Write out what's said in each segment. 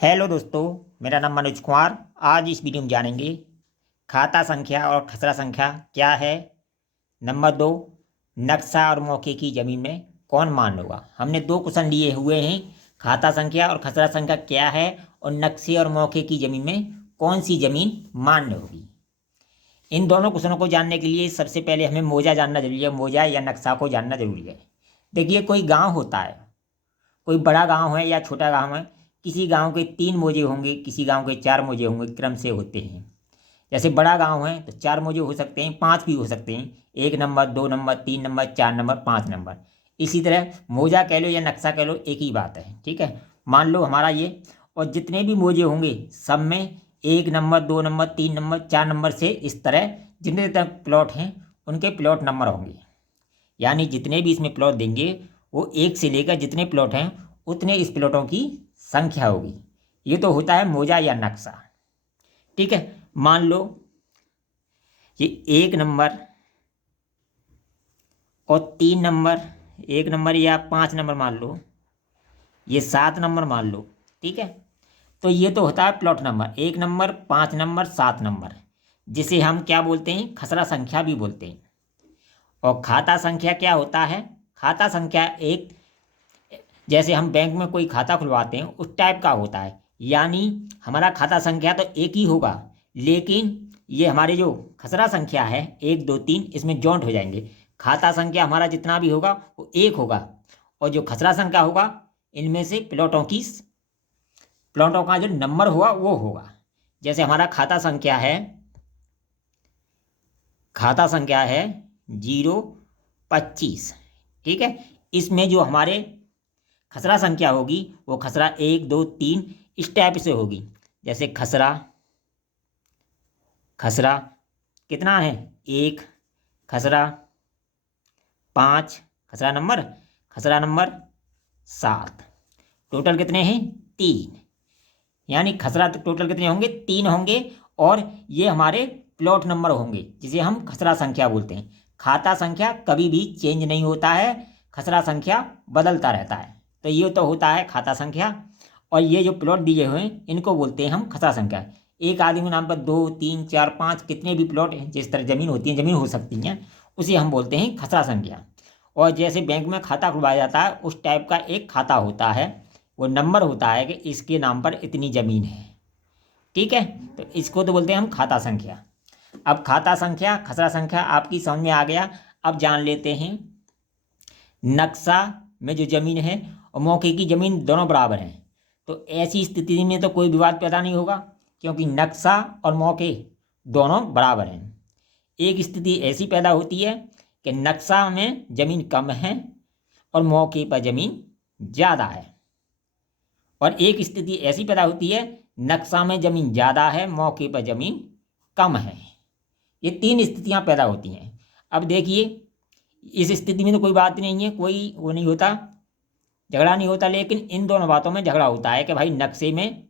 Hello दोस्तों, मेरा नाम मनोज कुमार। आज इस वीडियो में जानेंगे खाता संख्या और खसरा संख्या क्या है। नंबर दो, नक्शा और मौके की ज़मीन में कौन मान होगा। हमने दो क्वेश्चन लिए हुए हैं, खाता संख्या और खसरा संख्या क्या है और नक्शे और मौके की ज़मीन में कौन सी ज़मीन मान्य होगी। इन दोनों क्वेश्चनों को जानने के लिए सबसे पहले हमें मौजा जानना जरूरी है, मौजा या नक्शा को जानना जरूरी है। देखिए, कोई गाँव होता है, कोई बड़ा गांव है या छोटा गांव है। किसी गांव के 3 मौजे होंगे, किसी गांव के 4 मौजे होंगे, क्रम से होते हैं। जैसे बड़ा गांव है तो 4 मौजे हो सकते हैं, 5 भी हो सकते हैं। 1 number, 2 number, 3 number, 4 number, 5 number. इसी तरह मौजा कह लो या नक्शा कह लो, एक ही बात है। ठीक है, मान लो हमारा ये, और जितने भी मौजे होंगे सब में 1 नंबर, 2 नंबर, 3 नंबर, 4 नंबर से इस तरह जितने तक प्लॉट हैं उनके प्लॉट नंबर होंगे। यानी जितने भी इसमें प्लॉट देंगे वो एक से लेकर जितने प्लॉट हैं उतने इस प्लॉटों की संख्या होगी। ये तो होता है मौजा या नक्शा। ठीक है, मान लो ये 1 नंबर और 3 नंबर, 1 नंबर या 5 नंबर मान लो, ये 7 नंबर मान लो। ठीक है, तो ये तो होता है plot number, 1 number, 5 number, 7 number, जिसे हम क्या बोलते हैं, खसरा संख्या भी बोलते हैं। और खाता संख्या क्या होता है? खाता संख्या एक, जैसे हम बैंक में कोई खाता खुलवाते हैं उस टाइप का होता है। यानी हमारा खाता संख्या तो एक ही होगा, लेकिन ये हमारे जो खसरा संख्या है 1 2 3, इसमें जॉइंट हो जाएंगे। खाता संख्या हमारा जितना भी होगा वो एक होगा, और जो खसरा संख्या होगा इनमें से प्लॉटों का जो नंबर होगा वो होगा। जैसे हमारा खाता संख्या है 025। ठीक है, इसमें जो हमारे खसरा संख्या होगी वो खसरा 1 2 3 इस टाइप से होगी। जैसे खसरा खसरा कितना है? 1, खसरा 5, खसरा नंबर 7। टोटल कितने हैं? 3। यानी खसरा तो टोटल कितने होंगे? 3 होंगे। और ये हमारे प्लॉट नंबर होंगे जिसे हम खसरा संख्या बोलते हैं। खाता संख्या कभी भी चेंज नहीं होता है, खसरा संख्या बदलता रहता है। तो ये तो होता है खाता संख्या। और ये जो प्लॉट दिए हुए हैं इनको बोलते हैं हम खसरा संख्या। एक आदमी के नाम पर 2 3 4 5 कितने भी प्लॉट हैं, जिस तरह जमीन होती है, जमीन हो सकती हैं, उसे हम बोलते हैं खसरा संख्या। और जैसे बैंक में खाता खुलवाया जाता है उस टाइप का एक खाता होता है, वो नंबर होता है कि इसके नाम पर इतनी ज़मीन है। ठीक है, तो इसको तो बोलते हैं हम खाता संख्या। अब खाता संख्या खसरा संख्या आपकी समझ में आ गया। अब जान लेते हैं नक्शा में जो ज़मीन है और मौके की ज़मीन दोनों बराबर हैं। तो ऐसी स्थिति में तो कोई विवाद पैदा नहीं होगा, क्योंकि नक्शा और मौके दोनों बराबर हैं। एक स्थिति ऐसी पैदा होती है कि नक्शा में ज़मीन कम है और मौके पर ज़मीन ज़्यादा है। और एक स्थिति ऐसी पैदा होती है नक्शा में ज़मीन ज़्यादा है, मौके पर ज़मीन कम है। ये 3 स्थितियां पैदा होती हैं। अब देखिए, इस स्थिति में तो कोई बात नहीं है, कोई वो नहीं होता, झगड़ा नहीं होता। लेकिन इन दोनों बातों में झगड़ा होता है कि भाई नक्शे में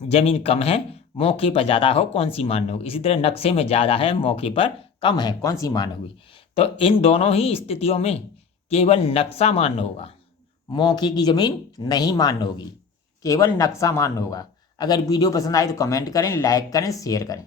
ज़मीन कम है, मौके पर ज़्यादा हो, कौन सी मान्य होगी। इसी तरह नक्शे में ज़्यादा है, मौके पर कम है, कौन सी मान्य होगी। तो इन दोनों ही स्थितियों में केवल नक्शा मान्य होगा, मौके की ज़मीन नहीं मान्य होगी, केवल नक्शा मान्य होगा। अगर वीडियो पसंद आए तो कमेंट करें, लाइक करें, शेयर करें।